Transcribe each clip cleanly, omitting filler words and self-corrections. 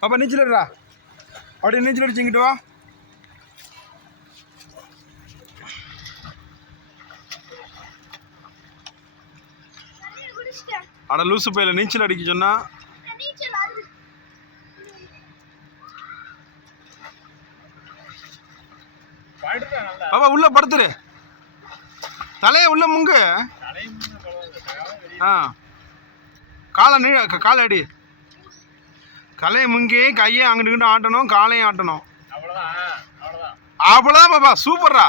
பாப்பா நீச்சல் அடிடா. அப்படியே நீச்சல் அடிச்சு இங்கிட்டு வா. அட லூசு பையில நீச்சல் அடிக்க சொன்னா. பாப்பா உள்ள படுத்துரு. தலைய உள்ள முங்கு. காலை அடி. கலையை முங்கி கையை அங்கிட்டு ஆட்டணும், காலையும் ஆட்டணும். அவ்வளோதான் பாப்பா. சூப்பர்ரா.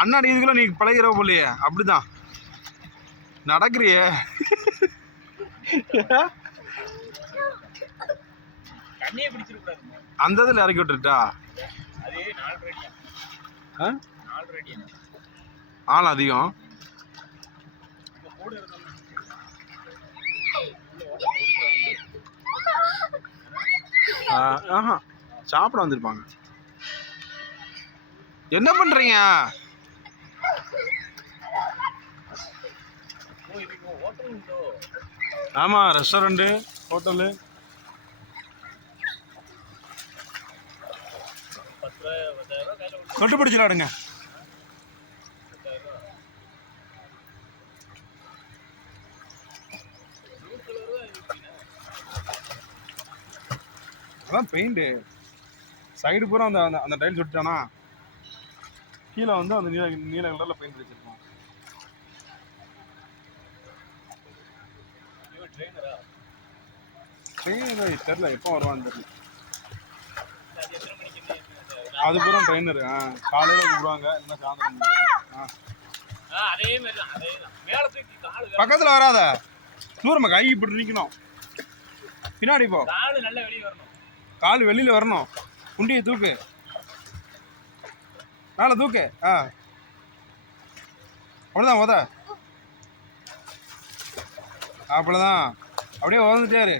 அண்ணாடி இதுக்குள்ள நீ பழகிற போலையே. அப்படிதான் நடக்கிறிய. அந்த இதில் இறக்கி விட்டுட்டா ஆள் அதிகம். சாப்பிட வந்திருப்பாங்க. என்ன பண்றீங்க? ஆமா, ரெஸ்டாரண்ட், ஹோட்டலு. கட்டுப்பிடிச்சலாடுங்க. அதான் பெயிண்ட் சைடு பூரா அந்த அந்த டைல்ஸ் விட்டானா கீழே வந்து அந்த நீல கலர்ல பெயிண்ட் அடிச்சிருக்கோம். ட்ரெயினர் தெரியல, எப்போ வருவான்னு தெரியல. அது பூரா ட்ரெயினர். காலையில கூப்பிடுவாங்க, இல்லைன்னா சாயந்தரம். பக்கத்துல வராத, தூரமா கை இப்படி நிக்கணும். பின்னாடி போ. கால் வெளியில வரணும். குண்டியை தூக்கு, மேல தூக்கு. அவ்வளோதான். உத அவ்வளோதான். அப்படியே உதந்துட்டாரு.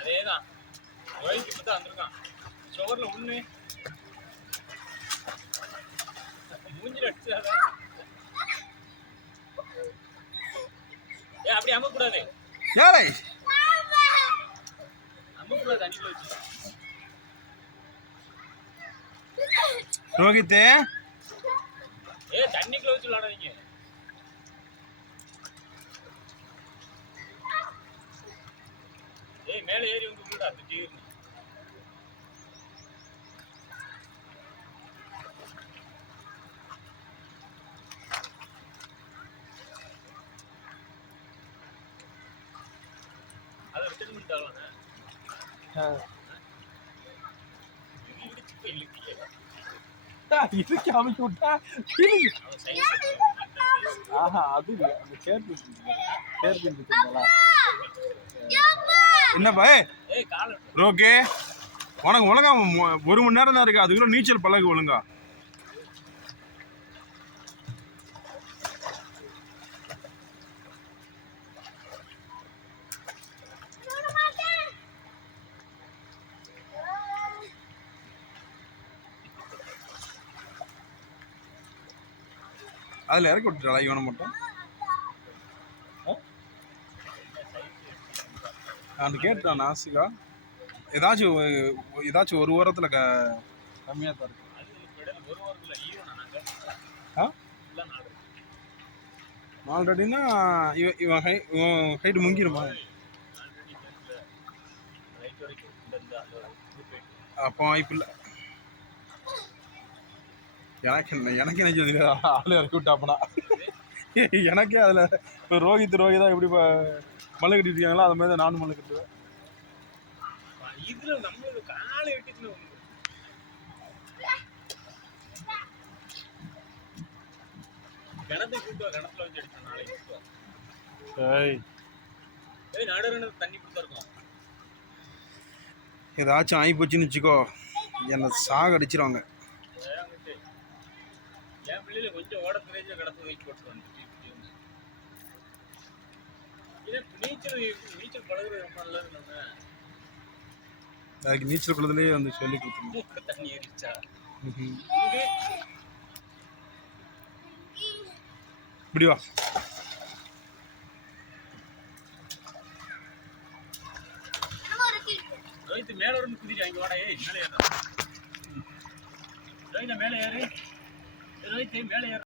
அதேதான் வந்திருக்கான். சுவர்ல ஒண்ணு மூஞ்சில அடிச்சாத. அப்படி அமக்க கூடாது. ஏலே அமக்க கூடாது. தண்ணிக்குள்ள வச்சு ரோஹித், தண்ணிக்குள்ள வச்சு விளையாடாதீங்க. மேல ஏறி வந்து விழுடா. திடீர்னு அதை ரிட்டர்ன் பண்ணிட்டாங்க. இதுக்கு அமைக்க விட்டா அது என்னப்பா ரோகே, உனக்கு ஒழுங்கா 1 மணி நேரம் தான் இருக்கு. அதுக்குள்ள நீச்சல் பழகு ஒழுங்கா. அதில் இறக்கி விட்டுட்டாளா இவனை மட்டும்? நான் கேட்டுட்டான் நாசிகா. ஏதாச்சும் ஒரு வாரத்தில் கம்மியாக தான் இருக்கு. ஆல்ரெடினா இவன் ஹைட்டு முங்கிருமா? அப்போ வாய்ப்பு இல்லை. எனக்கு என்ன சொல்லி ஆள் இறக்கி விட்டாப்பனா. எனக்கே அதில் இப்போ ரோஹிதா எப்படி மலை கட்டிட்டு இருக்காங்களோ அது மாதிரி தான் நானும் மலை கட்டுவேன். இதுல நம்மளோட காலை வெட்டிட்டு கிணத்து கூட்டுவா. கிணத்துல வச்சு அடிச்சோம். நாளைக்கு நடு தண்ணி கொடுத்துருக்கோம். ஏதாச்சும் ஆகி போச்சுன்னு வச்சுக்கோ, என்னை சாக அடிச்சிருவாங்க. என் பிள்ளைல கொஞ்சம் ஓட தெரிஞ்ச கிடத்து வைக்க போட்டுருவாங்க. நீச்சல் பழகுறது ரொம்ப நல்லது. நம்ம அதுக்கு நீச்சல் குளத்துலேயே வந்து சொல்லி கொடுத்துருந்தோம். மூக்கு தண்ணி ஏறிச்சா ம்ஹும். இங்கே இப்படி வா. ரோஹித் மேல இருந்து குதிக்க இங்க வாடா ஏய் மேலே ஏறு ரோஹித் மேலே ஏறு ரோஹித் மேலே ஏறு